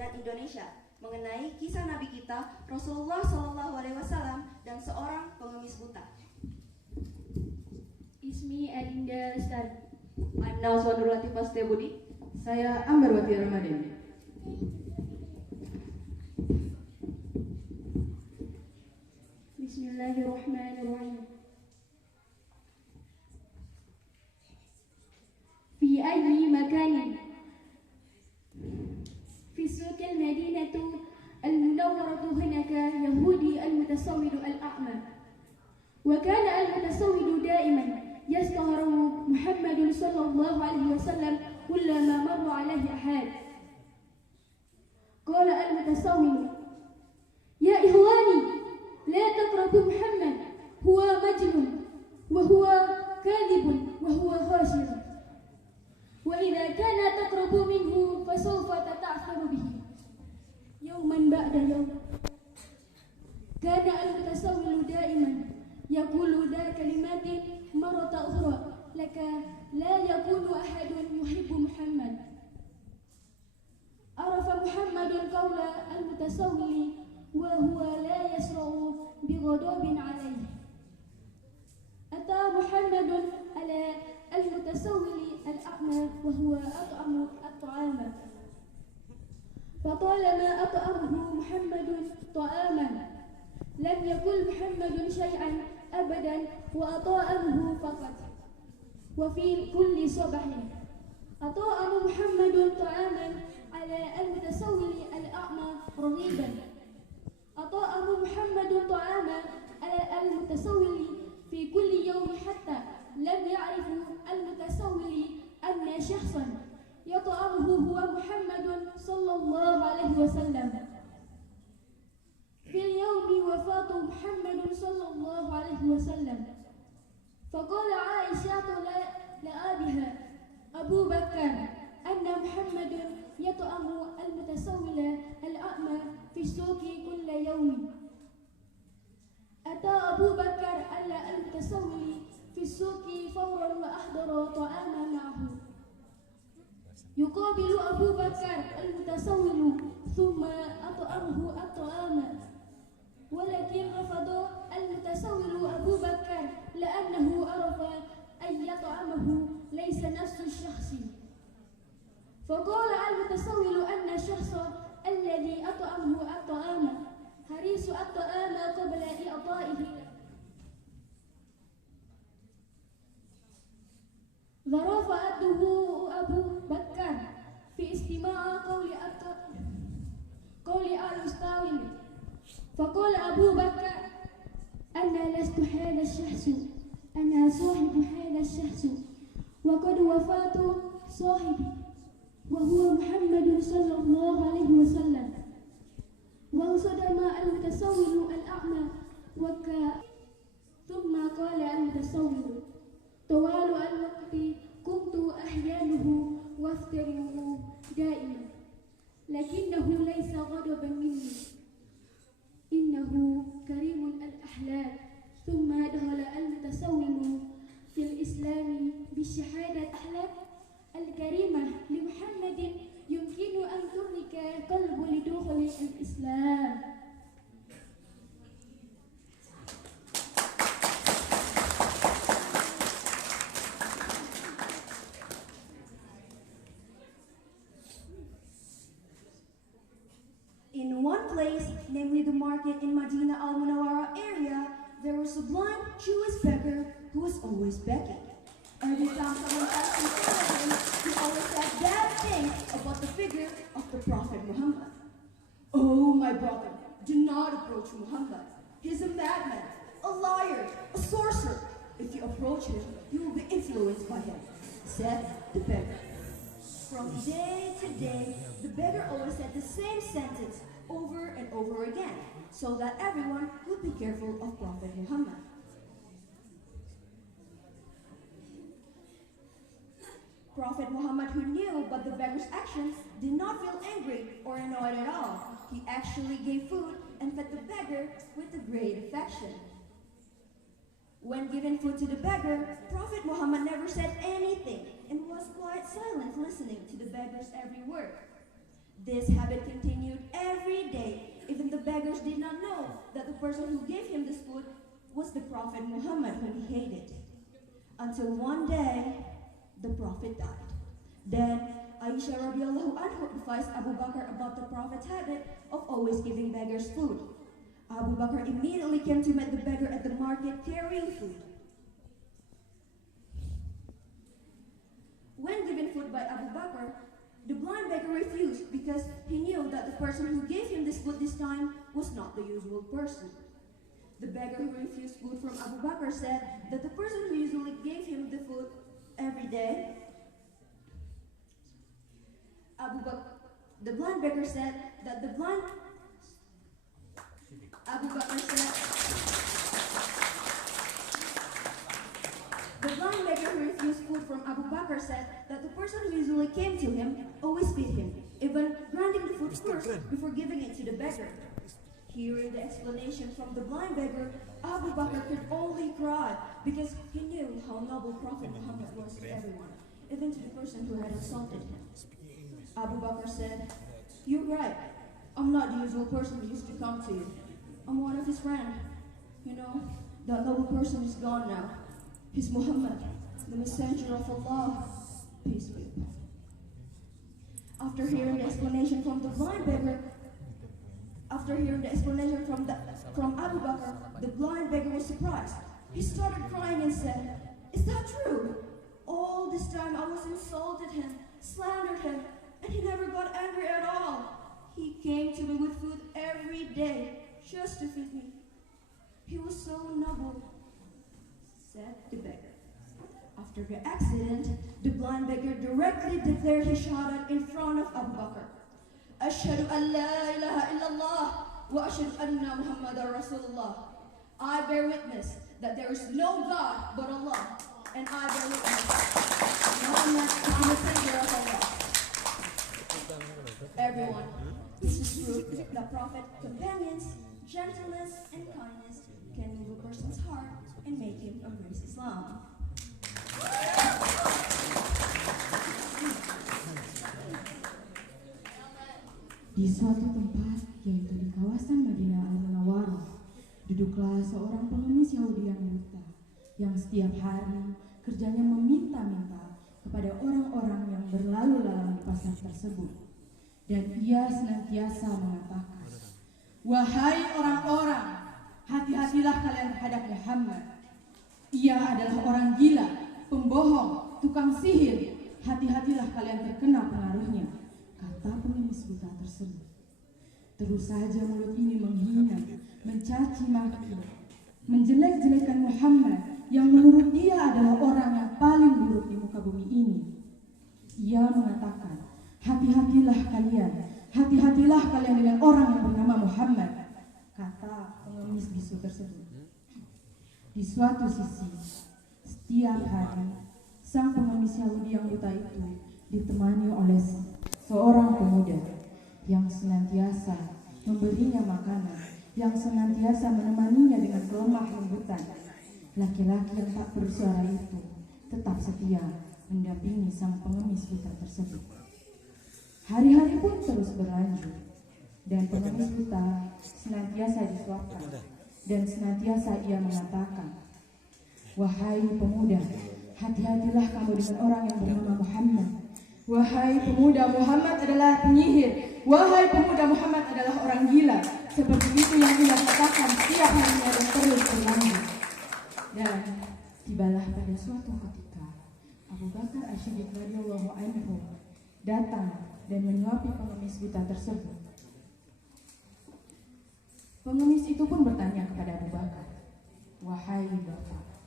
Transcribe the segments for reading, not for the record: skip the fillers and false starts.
dan Indonesia mengenai kisah Nabi kita Rasulullah SAW dan seorang pengemis buta. Ismi Alinda Lestari. I'm Nazwa Nurlatifah Setiabudi. Saya Ambarwati Ramadhani. Bismillahirrahmanirrahim. في أي مكان في سوق المدينة المنورة هناك يهودي المتسول الأعمى، وكان المتسول دائما يستغرب محمد صلى الله عليه وسلم كلما مر عليه أحد. قال المتسول: يا إخواني، لا تقربوا محمد، هو مجنون وهو كاذب وهو خاسر، وإذا كان تقرب منه فسوف تتأثر به. يوما بعد يوم كان المتسول دائما يقول ذا كلمات مرة أخرى: لك لا يكون أحد يحب محمد. عرف محمد قول المتسول وهو لا يسرع بغضب عليه. أتى محمد على المتسول الأعمى وهو أطعم الطعام، فطالما أطعمه محمد طعاما لم يقل محمد شيئا أبدا وأطعمه فقط. وفي كل صباح أطعم محمد طعاما على المتسول الأعمى رغيبا. أطعم محمد طعاما على المتسول في كل يوم حتى لم يعرف المتسول أن شخصا يطعمه هو محمد صلى الله عليه وسلم. في اليوم وفاة محمد صلى الله عليه وسلم، فقال عائشة لأبيها أبو بكر أن محمد يطعم المتسول الأعمى في السوق كل يوم. أتى أبو بكر على المتسول في السوق فورا وأحضر طعاما معه. يقابل أبو بكر المتسول ثم أطعمه الطعام، ولكن رفض المتسول أبو بكر لأنه عرف أن يطعمه ليس نفس الشخص. فقال المتسول أن الشخص الذي أطعمه الطعام حريص الطعام قبل إعطائه. ورفضه أبو بكر في استماع قول المستاول، فقال أبو بكر: أنا لست هذا الشخص، أنا صاحب هذا الشخص، وقد وفات صاحبي وهو محمد صلى الله عليه وسلم. وانصدم المتسول الأعمى ثم قال المتسول: طوال الوقت كنت أحيانه وافترضه دائما، لكنه ليس غضبا مني، إنه كريم الأحلام. ثم دخل المتسول في الإسلام بالشهادة الأحلام الكريمة لمحمد يمكن أن تدرك قلب لدخول الإسلام. In one place, namely the market in Medina al-Munawwara area, there was a blind Jewish beggar who was always begging. Every time someone passed in front of him, he always said bad things about the figure of the Prophet Muhammad. Oh, my brother, do not approach Muhammad. He's a madman, a liar, a sorcerer. If you approach him, you will be influenced by him, said the beggar. From day to day, the beggar always said the same sentence over and over again, so that everyone would be careful of Prophet Muhammad. Prophet Muhammad, who knew about the beggar's actions, did not feel angry or annoyed at all. He actually gave food and fed the beggar with a great affection. When given food to the beggar, Prophet Muhammad never said anything and was quite silent, listening to the beggar's every word. This habit continued beggars did not know that the person who gave him this food was the Prophet Muhammad, whom he hated. Until one day, the Prophet died. Then Aisha radiallahu anhu advised Abu Bakr about the Prophet's habit of always giving beggars food. Abu Bakr immediately came to meet the beggar at the market carrying food. When given food by Abu Bakr, the blind beggar refused because he knew that the person who gave him this food this time was not the usual person. The beggar who refused food from Abu Bakr said that the person who usually gave him the food every day, the blind beggar said that Abu Bakr said, the blind beggar who refused food from Abu Bakr said that the person who usually came to him always fed him, even granting the food first before giving it to the beggar. Hearing the explanation from the blind beggar, Abu Bakr could only cry because he knew how noble Prophet Muhammad was to everyone, even to the person who had insulted him. Abu Bakr said, "You're right. I'm not the usual person who used to come to you. I'm one of his friends. You know, that noble person is gone now. He's Muhammad, the messenger of Allah. Peace be upon him." After hearing the explanation from the blind beggar, from Abu Bakr, the blind beggar was surprised. He started crying and said, "Is that true? All this time I was insulted him, slandered him, and he never got angry at all. He came to me with food every day just to feed me. He was so noble," said the beggar. After the accident, the blind beggar directly declared his shahadat in front of Abu Bakr. "Ashhadu an la ilaha illallah wa ashhadu anna Muhammadan Rasulullah." I bear witness that there is no God but Allah, and I bear witness Muhammad is the messenger of Allah. Everyone, this is proof that Prophet companions, gentleness, and kindness can move a person's heart and make him embrace Islam. Di suatu tempat, yaitu di kawasan Madinah Al-Munawwarah, duduklah seorang pengemis Yahudi yang buta, yang setiap hari kerjanya meminta-minta kepada orang-orang yang berlalu lalang di pasar tersebut. Dan ia senantiasa mengatakan, "Wahai orang-orang, hati-hatilah kalian terhadap Muhammad. Ia adalah orang gila, pembohong, tukang sihir. Hati-hatilah kalian terkena pengaruhnya," kata pengemis buta tersebut. Terus saja mulut ini menghina, mencaci maki, menjelek-jelekan Muhammad yang menurut dia adalah orang yang paling buruk di muka bumi ini. Ia mengatakan, hati-hatilah kalian dengan orang yang bernama Muhammad, kata pengemis bisu tersebut. Di suatu sisi, setiap hari, sang pengemis Yahudi yang buta itu ditemani oleh seorang pemuda yang senantiasa memberinya makanan, yang senantiasa menemaninya dengan kelemah lembutan. Laki-laki yang tak bersuara itu tetap setia mendampingi sang pengemis buta tersebut. Hari-hari pun terus berlanjut, dan pengemis buta senantiasa disuapkan, dan senantiasa ia mengatakan, "Wahai pemuda, hati-hatilah kamu dengan orang yang bernama Muhammad. Wahai pemuda, Muhammad adalah penyihir. Wahai pemuda, Muhammad adalah orang gila." Seperti itu yang ia katakan setiap harinya dan terus berlanjut. Dan tibalah pada suatu ketika Abu Bakar As-Siddiq radhiyallahu anhu datang dan menyuapi pengemis buta tersebut. Pengemis itu pun bertanya kepada Abu Bakar, "Wahai Bapak,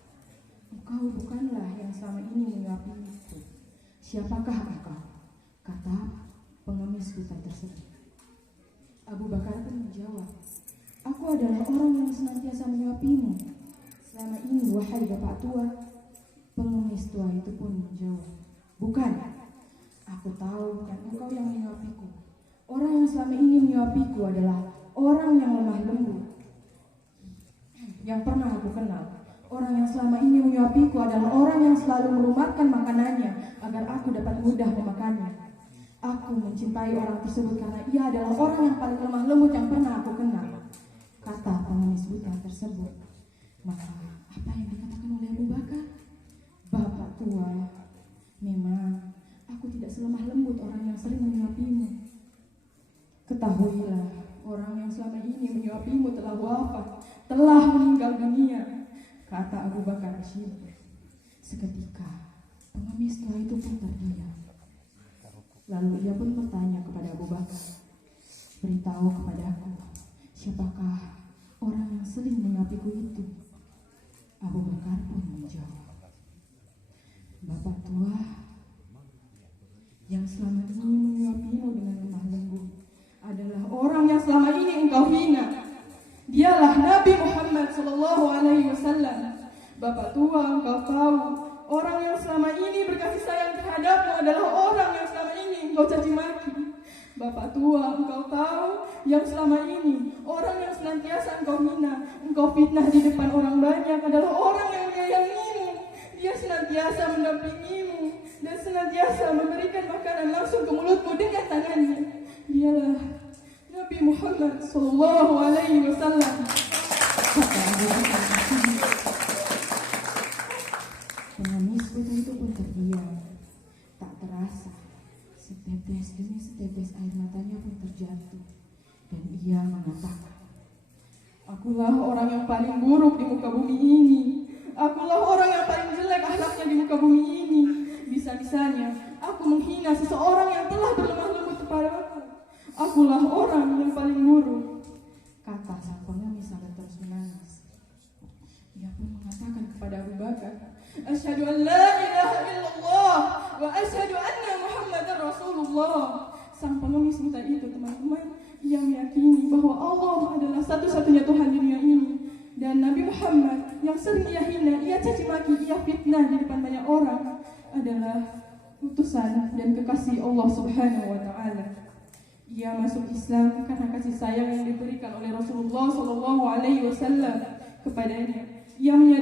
engkau bukanlah yang selama ini menyuapiku. Siapakah engkau?" kata pengemis buta tersebut. Abu Bakar pun menjawab, "Aku adalah orang yang senantiasa menyuapimu selama ini, wahai Bapak tua." Pengemis tua itu pun menjawab, "Bukan, aku tahu dan engkau yang menyuapiku. Orang yang selama ini menyuapiku adalah orang yang lemah lembut yang pernah aku kenal. Orang yang selama ini menyuapiku adalah orang yang selalu melumatkan makanannya agar aku dapat mudah memakannya. Aku mencintai orang tersebut karena ia adalah orang yang paling lemah lembut yang pernah aku kenal." Maka apa yang dikatakan oleh Abu Bakar? Bapak tua, memang aku tidak selemah lembut orang yang sering menyuapimu. Ketahuilah, orang yang selama ini menyuapimu telah wafat, telah meninggal dunia, kata Abu Bakar Siddiq. Seketika pengemis tua itu pun terdiam. Lalu ia pun bertanya kepada Abu Bakar, beritahu kepadaku, siapakah orang yang sering menyuapiku itu? Abu Bakar pun menjawab, Bapak tua, yang selama ini menyuapimu dengan lemah lembut adalah orang yang selama ini engkau hina. Dialah Nabi Muhammad SAW. Bapak tua, engkau tahu, orang yang selama ini berkasih sayang terhadapmu adalah orang yang selama ini engkau caci maki. Bapak tua, engkau tahu, yang selama ini orang yang senantiasa engkau hina, engkau fitnah di depan orang banyak adalah orang yang menyayangimu. Dia senantiasa mendampingimu dan senantiasa memberikan makanan langsung ke mulutmu dengan tangannya. Dialah Nabi Muhammad SAW. Pengemis buta itu pun terdiam. Tak terasa, setetes demi setetes air matanya pun terjatuh. Dan ia mengatakan, akulah orang yang paling buruk di muka bumi ini. Akulah orang yang paling jelek akhlaknya di muka bumi ini. Bisa-bisanya aku menghina seseorang yang telah berlemah lembut kepadaku. Akulah orang yang paling buruk, kata sang pengemis sambil terus menangis. Ia pun mengatakan kepada Abu Bakar, Asyhadu an la ilaha illallah wa asyhadu anna Muhammadar Rasulullah. Sang pengemis buta itu, teman-teman, ia meyakini bahwa Allah adalah satu-satunya Tuhan di dunia ini. Dan Nabi Muhammad yang sering ia hina, ia caci maki, ia fitnah di depan banyak orang adalah utusan dan kekasih Allah Subhanahu wa Ta'ala. Ia masuk Islam karena kasih sayang yang diberikan oleh Rasulullah SAW kepadanya. Ia